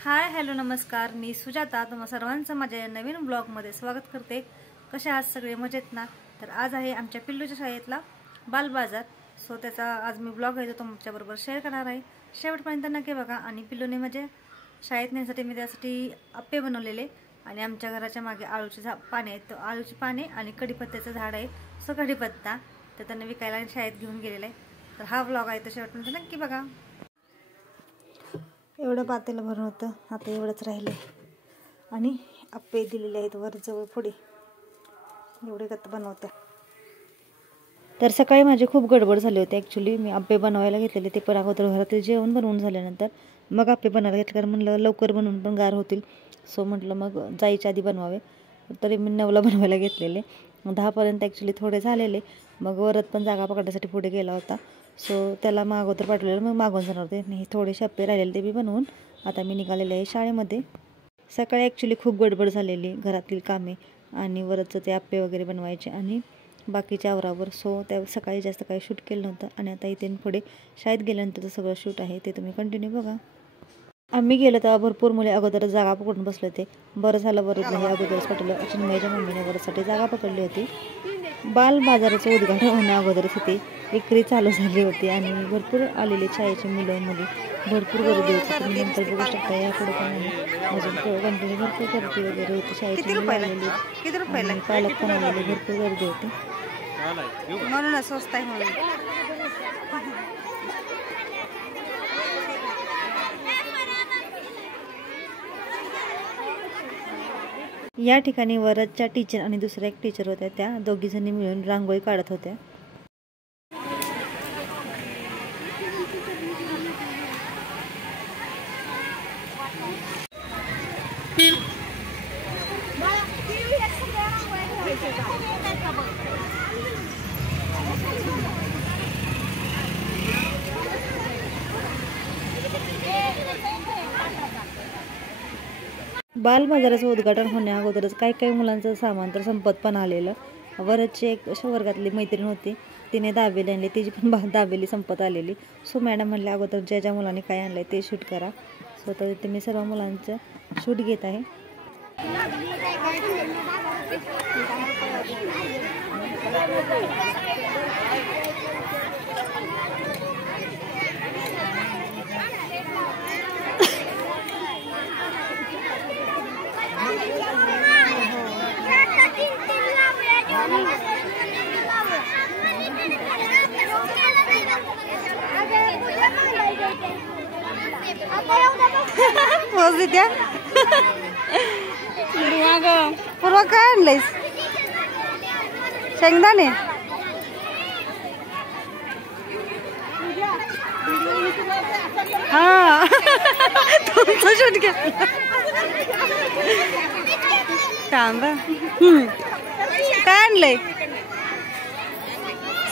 Hi hello नमस्कार, मी सुजाता तुम्हा सर्वांचं माझ्या नवीन ब्लॉगमध्ये स्वागत करते। कसे आहात सगळे, मजेत ना? तर आज आहे आमच्या पिल्लूच्या शाळेतला बालबाजार। सो त्याचा आज मी ब्लॉग आहे तो तुमच्याबरोबर शेअर करणार आहे। शेवटपर्यंत नक्की बघा। आणि पिल्लूने म्हणजे शाळेत नेण्यासाठी मी त्यासाठी अप्पे बनवलेले आणि आमच्या घराच्या मागे आळूचे पाने आहेत, तर आळूची पाने आणि कढीपत्त्याचं झाड आहे। सो कढीपत्ता तर त्यांना विकायला शाळेत घेऊन गेलेला आहे। तर हा ब्लॉग आहे तो शेवटपर्यंत नक्की बघा। एवढं पातेलं भरून होतं, आता एवढंच राहिले आणि अप्पे दिलेले आहेत वर जवळ पुढे एवढे गत बनवते। तर सकाळी माझी खूप गडबड झाली होती। ॲक्च्युली मी अप्पे बनवायला घेतलेले, ते पण अगोदर घरातील जेवण बनवून झाल्यानंतर मग अप्पे बनवायला घेतले, कारण म्हणलं लवकर बनवून पण गार होतील। सो म्हटलं मग जायच्या आधी बनवावे, तरी मी 9ला बनवायला घेतलेले। 10पर्यंत ॲक्च्युली थोडे झालेले। मग वरत पण जागा पकडण्यासाठी पुढे गेला होता। सो त्याला मग अगोदर पाठवलेलं, मग मागून जाणार होते। नाही, थोडेसे अप्पे राहिलेले ते मी बनवून आता मी निघालेले आहे शाळेमध्ये। सकाळी ॲक्च्युली खूप गडबड झालेली, घरातील कामे आणि वरचं ते अप्पे वगैरे बनवायचे आणि बाकीच्या आवरावर। सो त्या सकाळी जास्त काही शूट केलं नव्हतं आणि आता इथे पुढे शाळेत गेल्यानंतरचं सगळं शूट आहे ते तुम्ही कंटिन्यू बघा। आम्ही गेलो तेव्हा भरपूर मुले अगोदरच जागा पकडून बसले होते। बरं झालं वरत नाही अगोदरच पाठवलं। चिन्मयच्या मम्मीने वरसाठी जागा पकडली होती। बाल बाजाराचं उद्घाटन होण्या अगोदरच इथे विक्री चालू झाली होती आणि भरपूर आलेले शाळेचे मुलं मुली, भरपूर गर्दी होती। तुम्ही नंतर बघू शकता, याकडे पण आहे अजून कंटिन्यू भरपूर गर्दी वगैरे होती। शाळेची मुलं आलेली आणि पालक पण आलेले, भरपूर गर्दी होती म्हणून स्वस्त आहे म्हणून। या ठिकाणी वरदच्या टीचर आणि दुसऱ्या एक टीचर होत्या, त्या दोघी जणी मिळून रांगोळी काढत होत्या। बाल बाजाराचं उद्घाटन होण्या अगोदरच काही मुलांचं सामान तर संपत पण आलेलं। वरची एक अशा वर्गातली मैत्रीण होती, तिने दाबेली आणली, तिची पण दाबेली संपत आलेली। सो मॅडम म्हणले अगोदर ज्या मुलांनी काय आणलंय ते शूट करा। सो तर इथे मी सर्व मुलांचं शूट घेत आहे। पूर्वा काय आणलंयस? शेंगदाणे? हा तुमचं शूट घ्या थांबा। काय आणलंय?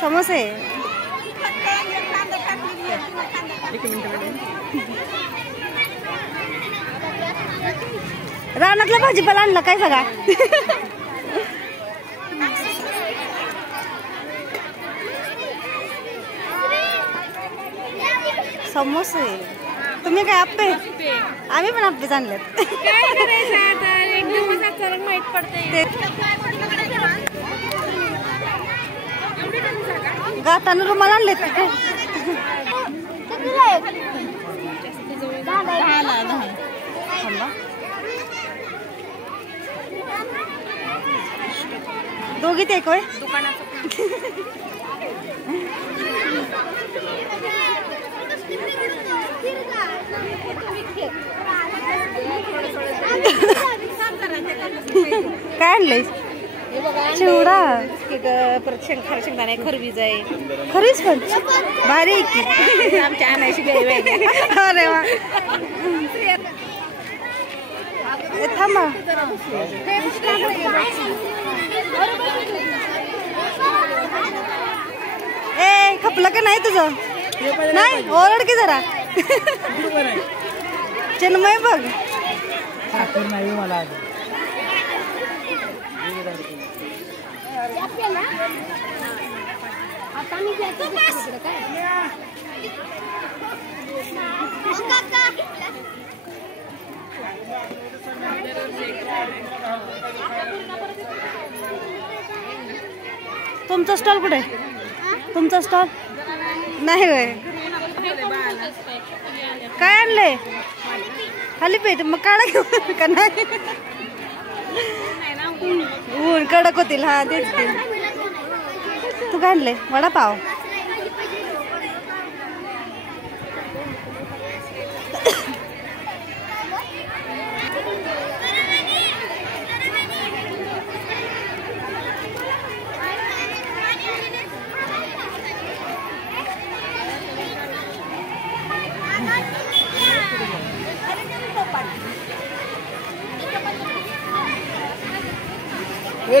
समोसे? रानातला भाजीपाला आणला काय सगळा? समोसे? तुम्ही काय अप्पे? आम्ही पण अप्पेच आणलेत। माहित पडते गाताना रुमाल आणलेत काय? दोघी ते होय दुकानाचं। काय आणलंयस? चिवडा, शेंगदाणे, खरबीज आहे। खरीच पण भारी आहे की आमच्या आणायची गाय। अरे वा, थांबा ए खपलं का नाही तुझं? नाही, ओरड की जरा। चिन्मय बघ मला तुमचा स्टॉल कुठे? तुमचा स्टॉल नाही होय. काय आणलंय? खाली पेट मग काढा घेऊन का नाही? ऊन कडक होतील. हा तेच ते. तू काय आणलंय? वडापाव.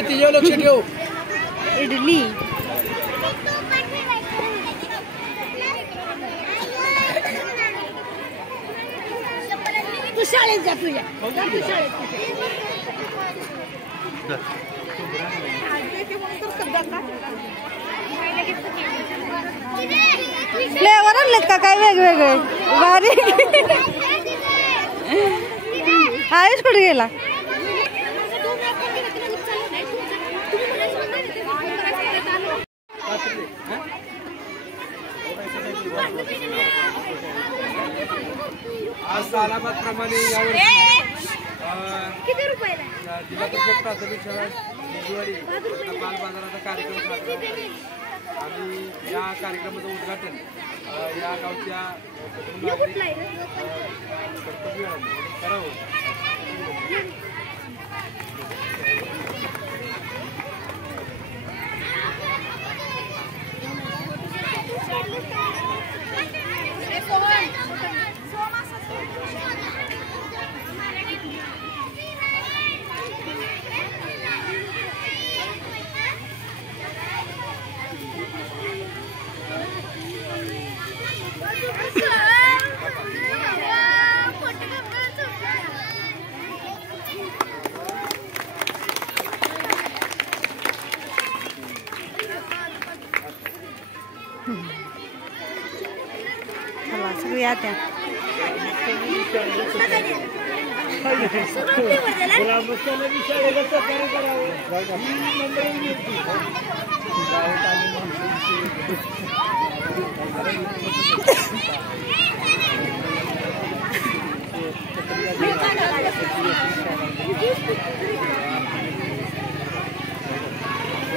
तिच्या लक्ष ठेव. इडली. तू शाळेत जा तुझ्या. तू शाळेत. फ्लेवर आणलेत का काय वेगवेगळे? भारी. आयुष कुठे गेला? आज सालाबादप्रमाणे यावर्षी जिल्हा परिषद प्राथमिक शाळा बुधवारी बाल बाजाराचा कार्यक्रम साजरा होत आहे. आणि या कार्यक्रमाचं उद्घाटन या गावच्या करावं. सगळी आता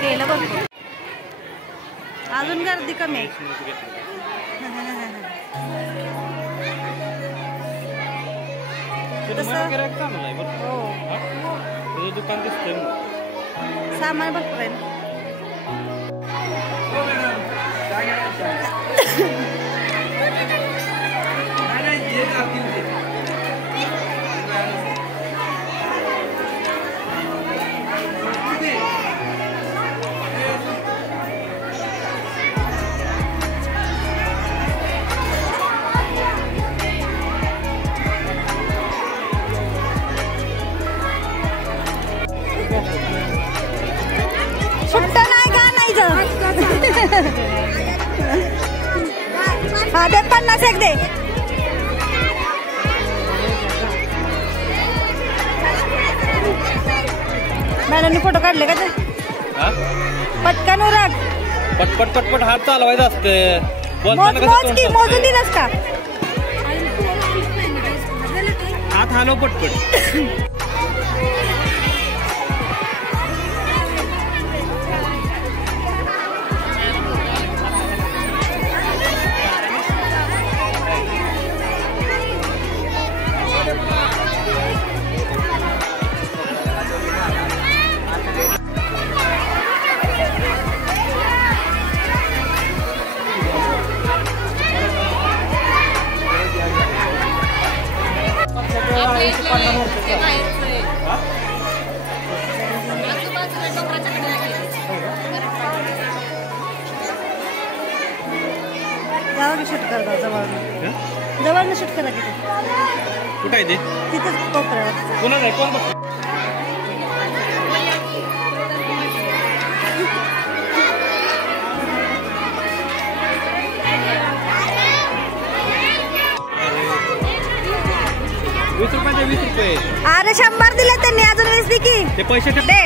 केलं बघ. अजून गर्दी कमी आहे. दुकान दिसतंय. सामान भरपूर आहे. सुट्टा नाही का नाही जा. हा दे 50 एक दे. मॅडमने फोटो काढले का ते? पटकन उरक. पटपट पटपट हात चालवायचा असते. मोजून दिलंस का? हात हलव पटपट. जाऊ शूट करा जवळ शूट करा. तिथे कुठं आहे ते? तिथंच कोपऱ्यावर. कोणाच आहे? कोण बघ. 20 रुपयाचे 20 रुपये. अरे 100 दिले त्यांनी, अजून 20 दे की. ते पैसे ठेव. दे.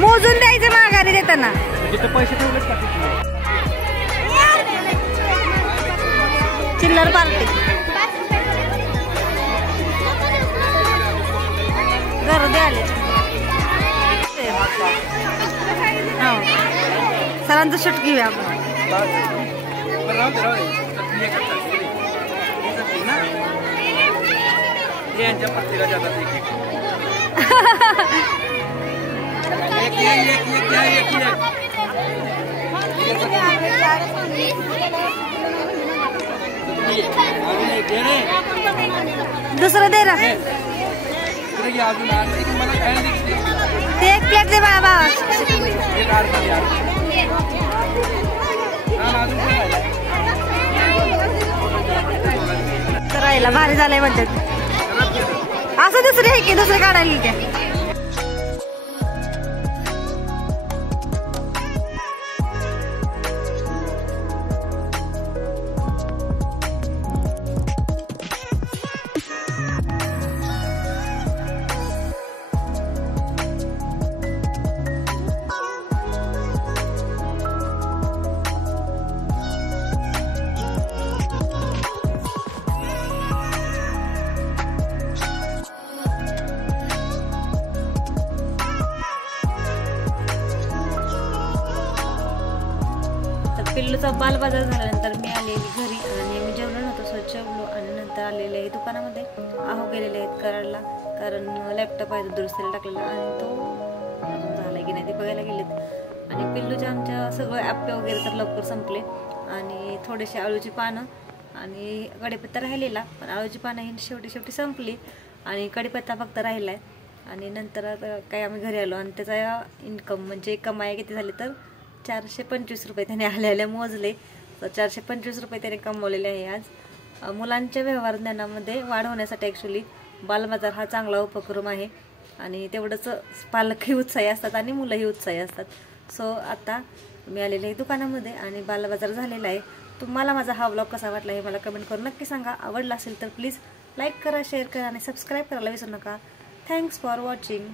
मोजून द्यायचे माघारी देताना. तिथे पैसे ठेवलेच का तिथे? चिल्लर पार्टी गर्दी आले. सरांचं शूट घेऊया आपण. दुसरं दे रे. ते एक प्लेट दे बाबा. करायला भारी झालंय म्हणतात. असं दुसरे आहे की दुसरे काढायला त्या. पिल्लूचा बाल बाजार झाल्यानंतर मी आलेली घरी आणि मी जेवलो नव्हतो, स्वच्छ जेवलो आणि नंतर आलेले आहे दुकानामध्ये. आहो गेलेले आहेत कराडला, कारण लॅपटॉप आहे दुरुस्तीला टाकलेला आणि तो अजून झाला की नाही ते बघायला गेलेत. आणि पिल्लूचे आमच्या सगळं ॲप्पे वगैरे तर लवकर संपले आणि थोडेसे आळूची पानं आणि कढीपत्ता राहिलेला, पण आळूची पानं ही शेवटी संपली आणि कढीपत्ता फक्त राहिला आहे. आणि नंतर काय आम्ही घरी आलो आणि त्याचा इन्कम म्हणजे कमाई किती झाली तर 425 रुपये त्याने आल्या मोजले. तर 425 रुपये त्याने कमवलेले आहे आज. मुलांच्या व्यवहार ज्ञानामध्ये वाढ होण्यासाठी ॲक्च्युली बालबाजार हा चांगला उपक्रम आहे आणि तेवढंच पालकही उत्साही असतात आणि मुलंही उत्साही असतात. सो आता मी आलेले आहे दुकानामध्ये आणि बालबाजार झालेला आहे. तुम्हाला माझा हा व्लॉग कसा वाटला हे मला कमेंट करून नक्की सांगा. आवडला असेल तर प्लीज लाईक करा, शेअर करा आणि सबस्क्राईब करायला विसरू नका. Thanks for watching.